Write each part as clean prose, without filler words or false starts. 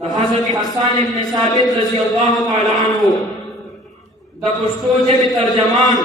دا حضرت حسان ابن ثابت رضی اللہ تعالی عنہ دا پشتو جب ترجمان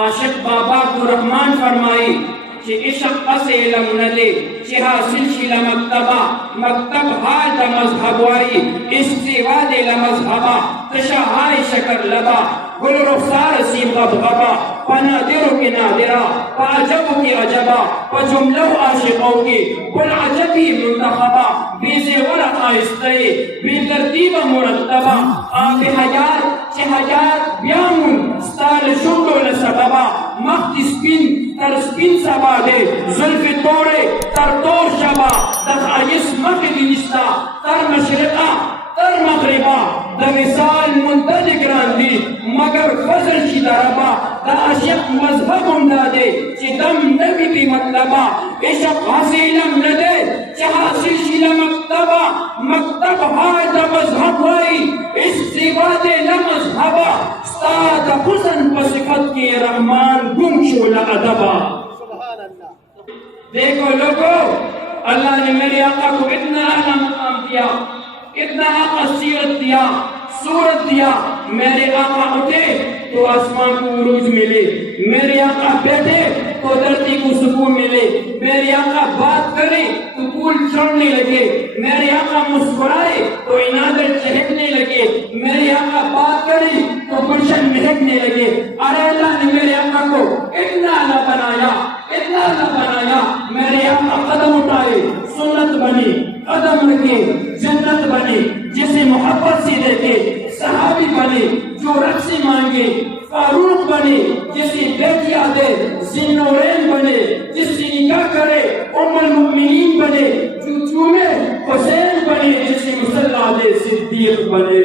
عاشق بابا کو رحمان فرمائی کہ عشق اس علم ندے کہ حاصل شیل مکتبہ مکتب حال دا مذہب وائی استواد لمذہبہ تشاہائی شکر لبا گل رخسار سیم غبغبا پنادروں کی نادرہ پاجبوں کی عجبہ پجملو عاشقوں کی گل عجبی منتخبہ بیزے ورق آئستئے بی ترتیب مرتبہ آب حیات چہجات بیامون ستال شکر لسببہ مخت سپین تر سپین سبا دے ظلف توڑے تر تور شبا دخائس مخدی نشتا تر مشرقہ تر مغربہ دا مثال منتج گراندی مگر فضل شی دربا دا عشق مذہب امدادے چی دم نبی بھی مطلبہ عشق حاصلم ندے چی حاصل شی لمکتبہ مکتب ہائے دا مذہب وائی اس زیباد لمذہبہ ستاد حسن پسفت کی رحمان گم شولا ادبہ. دیکھو لوگو اللہ نے میرے آقا کو اتنا اعلیٰ مقام دیا اتنا آقا سیرت دیا صورت دیا. میرے آقا اٹھے تو آسمان کو عروج ملے میرے آقا بیٹھے تو دھرتی کو سکون ملے میرے آقا بات کرے تو پھول چڑھنے لگے میرے آقا مسکرائے تو انادر چہکنے لگے میرے آقا بات کرے تو گلشن مہکنے لگے. ارے اللہ نے میرے آقا کو اتنا نہ بنایا میرے آقا قدم اٹھائے سنت بنی قدم رکھے جنت بنی جسے محبت سے دیکھے صحابی بنے جو رب سے مانگے فاروق بنے جسے بیٹیا دے ذوالنورین بنے جس سے نکاح کرے ام المؤمنین بنے جو چومے حسین بنے جسے مصلی دے صدیق بنے.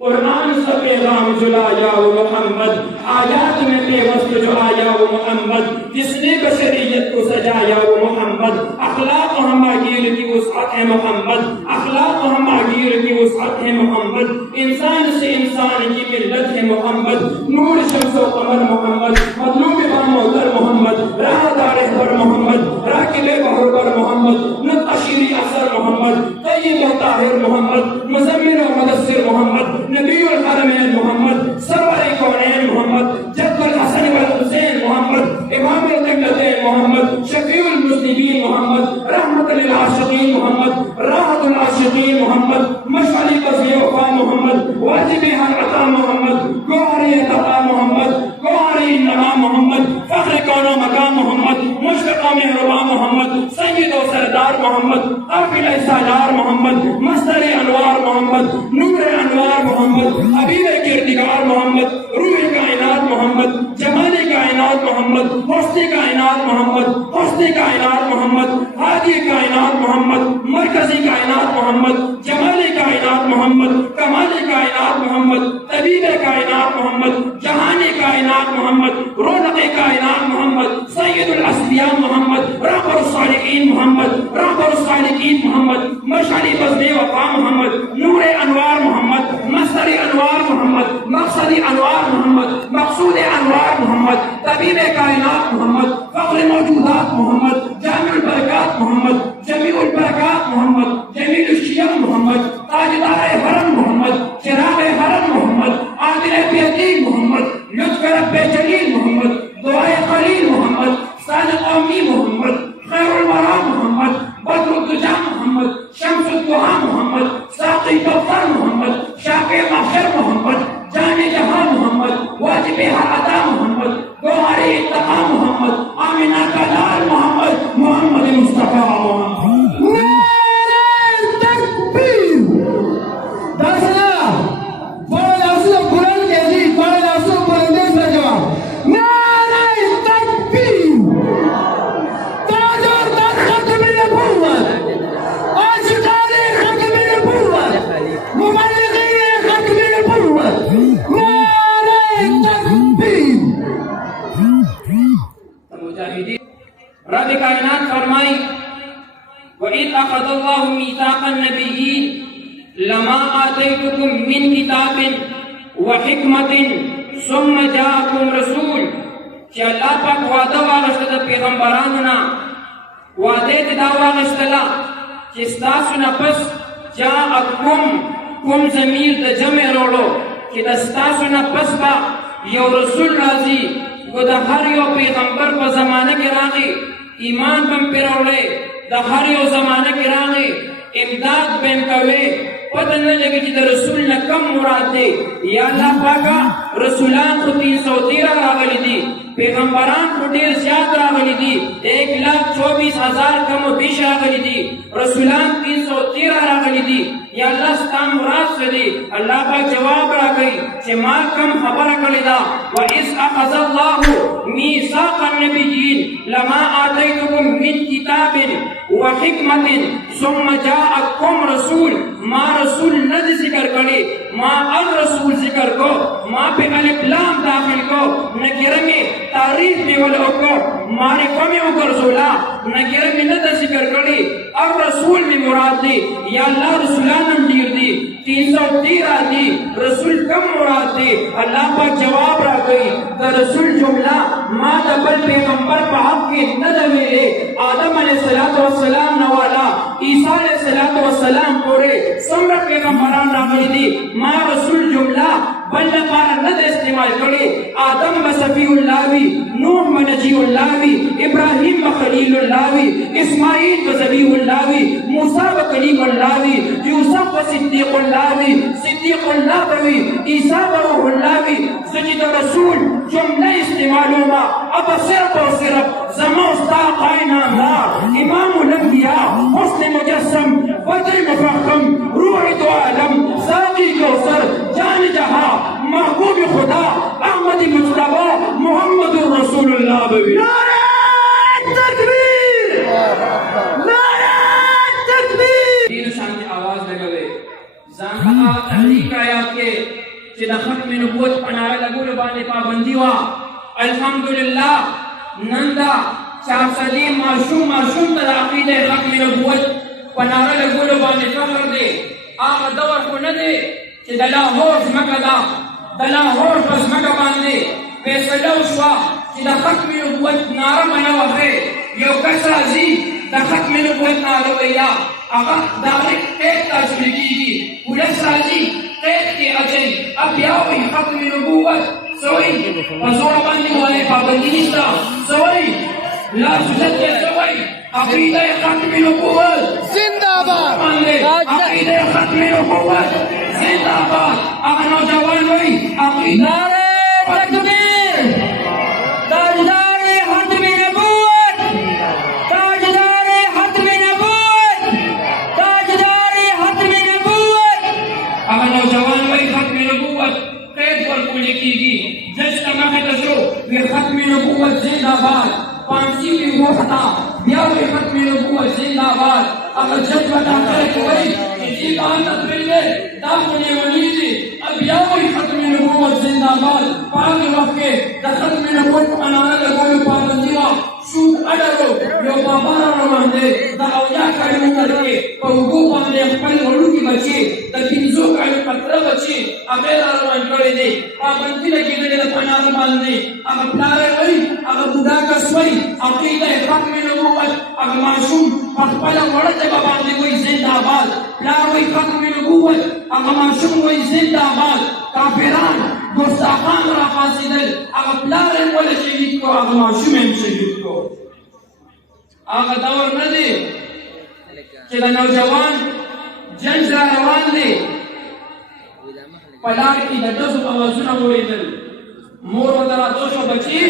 قرآن سے پیغام جو لایا وہ محمد آیات میں پیوست جو آیا وہ محمد جس نے بشریت کو سجایا وہ محمد اخلاق ہماگیر کی وسعت ہے محمد اخلاق ہماگیر کی وسعت ہے محمد انسان سے انسان کی ملت ہے محمد نور شمس و قمر محمد مطلوب بامودر محمد راہ دار پر محمد راکب بحر پر محمد نقشری اثر محمد طیب و طاہر محمد مزمر و مدثر محمد نبی الحرمین محمد سرور کونین محمد جد الحسن والحسین محمد امام القبلتین محمد شفیع المذنبین محمد رحمت للعاشقین محمد راحت العاشقین محمد مشعل قصد وفا محمد واجب ہر عطا محمد گوہری عطا محمد گوہری نما محمد فخر کون و مقام محمد مشفق مہربان محمد سید و سردار محمد قافل سالار محمد مصدر انوار محمد نور انوار محمد حبیب کردگار محمد روح کائنات محمد جمال کائنات محمد حسن کائنات محمد حسن کائنات محمد ہادی کائنات محمد مرکزی کائنات محمد جمال کائنات محمد کمال کائنات محمد طبیب کائنات محمد جہان کائنات محمد رونق کائنات محمد سید الاسبیاء محمد رحبر الصالحین محمد رحبر الصالحین محمد مشعل بزم وفا محمد نور انوار محمد مصدر انوار محمد مقصد انوار محمد مقصود انوار محمد طبیب کائنات محمد فخر موجودات محمد جامع البرکات محمد جمیع البرکات محمد جمیل الشیم محمد تاجدار حرم محمد چراغ حرم محمد عادل بیدیق محمد لطف رب جلیل محمد دعائے خلیل محمد صادق امی محمد خیر الورا محمد بدر الدجا محمد شمس الدعا محمد ساقی کفر محمد شافع محشر محمد جان جہاں محمد واجب ہر ادا محمد گوہر اتقا محمد آمینہ کا لال محمد محمد مصطفیٰ محمد. رب کائنات فرمائی وَإِذْ أَخَذَ اللَّهُ مِيثَاقَ النَّبِيِّينَ لَمَا آتَيْتُكُم مِّن كِتَابٍ وَحِكْمَةٍ ثُمَّ جَاءَكُمْ رَسُولٌ کہ اللہ پاک وعدہ واغشتہ پیغمبراننا وعدے دا واغشتلا کہ ستاسونا پس جاءکم کوم ضمیر د جمع راوړو چې د ستاسو نه پس به یو رسول راځي کو د هر یو پیغمبر په زمانه کې راغی ایمان به پرې راوړی د هر یو زمانه کې راغی امداد به یې کوي پته نه لګي چې د رسول نه کم مراد دی یا الله پاکه رسولان خو 313 راغلي دي پیغمبران خو ډېر زیات راغلي دي 1,24,000 کم و بیش راغلي دي رسولان 313 راغلي دي یا الله ستا مراد څه دی الله پاک جواب راکوي چې ما کم خبره کړې ده وَإِذْ أَخَذَ اللَّهُ مِيثَاقَ النَّبِيِّينَ لَمَا آتَيْتُكُم مِّن كِتَابٍ وَحِكْمَةٍ ثُمَّ جَاءَكُمْ رَسُولٌ ما رسول نه دی ذکر کړي ما الرسول ذکر کو ما په الف لام داخل کو نکره میں تعریف میں ولو کو معرفه میں وګرځولا نکره میں نه ذکر کړي الرسول میں مراد دی یا الله رسولان هم ډیر دي 313 دي رسول کم مراد دی الله پاک جواب راکوي د رسول جمله ما د بل پیغمبر په حق کې نه دی ویلي آدم علیه السلام نو والا عیسی علیه السلام پورې څومره پیغمبران راغلي دي ما رسول جمله بل لپاره نه ده استعمال کړي آدم به صفی الله وي نوح به نجی الله وي ابراهیم به خلیل الله وي اسماعیل به ذبیح الله وي موسی به کلیم الله وي یوسف به صدیق الله وي صدیق الله به وي عیسی به روح الله وي زه چې د رسول جمله استعمالومه اب صرف او صرف زما استا قائنامدار امام الانبیاء حسن مجسم بدر مفخم روح دو عالم ساقی کوثر جان جہاں محبوب خدا احمد مجتبی محمد رسول اللہ بوی نعرہ تکبیر نعرہ تکبیر دیر شانتی آواز لگوے زانبا تحریک آیات کے چیدہ ختم نبوت پنارہ لگول بانے پابندی وا الحمدللہ نندا چاپ سلیم معشوم تر عقید ختم نبوت پنارہ لگول بانے فخر دے آغا دور کو ندے چې د لاهور ځمکه ده د لاهور په ځمکه باندې فیصله وشوه چې د ختم نبوت ناره به نه وهئ یو کس راځي د ختم نبوت ناره ویله هغه د هغې قید ترجمه کېږي پولیس راځي قید کې اچوي بیا وایي ختم نبوت څه وایي په زوره باندې وایي پابندي نشته څه وایي لاسوزت کې څه وایي عقیده ختم نبوت زنده باد عقیده ختم نبوت زندہ باد اگر نوجوان ہوئی نعرہ تکبیر تاجدار ختم نبوت تاجدار ختم نبوت تاجدار ختم نبوت اگر نوجوان ہوئی ختم نبوت قید پر کولی کی گی جس کا مخت شو یہ ختم نبوت زندہ باد پانسی بھی وقتا بیاوی ختم نبوت زندہ باد اگر جج بتا کرے کوئی اسی بات تطبیل میں داخلے ولیدی اب یاوی ختم نبوت زندہ باد پاک وقت کے دا ختم نبوت انانا لگولو پابندیوا شود اڈرو یو بابارا روان دے دا اویا کارو کرکے پاوگو باندے اخپل غلو کی بچے دا پینزو کارو پتر بچے اغیر روان کرے دے پابندی لگی دے دا پنار باندے اگر پلارے وئی اگر بودا کس وئی عقیدہ ختم نبوت اگر معشوم پخپلا وڑتے باندے کوئی زندہ باد پلار وئی ختم نبوت اگر معشوم وئی زندہ باد کافران گستاخان را فاسدل اگر پلار ولا شہید کو اگر معشوم شہید کو اگر دور نہ دے کہ نوجوان جنگ را روان دے پلار کی ددسو آوازونه وریدل مور ودرا دوشو بچی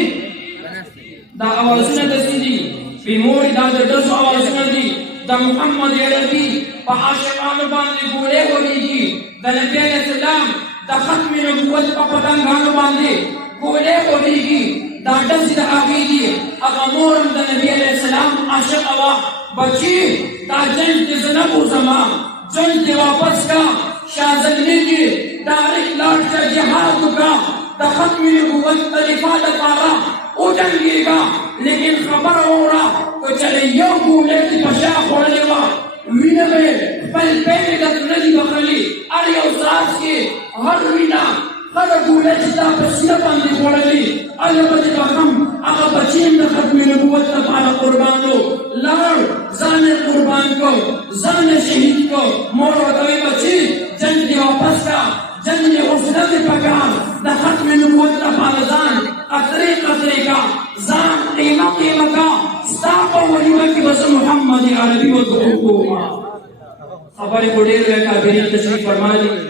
دا آوازونه دسی دی بی مور دا ددسو آوازونه دی دا محمد عربی پا عاشقانو باندې گوڑے وریگی دا نبی علیہ السلام دا ختم نبوت پا پتنگانو باندې گوڑے وریگی دا دسی دا آگیدی اگا مورم دا نبی علیہ السلام عاشق آوا بچی دا جنگ تزنبو زمان جنگ تی واپس کا شازدلی کی تاریخ لاٹ کا جہاد کا دا ختم نبوت طریفہ دا پارا او جنگی گا لیکن خبر ہو رہا تو چلے یو گولے کی پشا خوڑنے وا وینا میں پل پہلے کا نجی بخلی اری اوسراس کے ہر وینا ہر گولے چتا پسیہ باندی خوڑلی اللہ بچے بخم اگا بچین دا ختم نبوت دا پارا قربان لو لار زان قربان کو زان شہید کو موڑ نزل پکار د ختم نبوت لپاره ځان قطرې قطرې کا ځان قیمه قیمه کا ستا په ولیمه کې بس محمد عربي ودعوکما خبرې کو ډېر وکړه تشریف فرمایي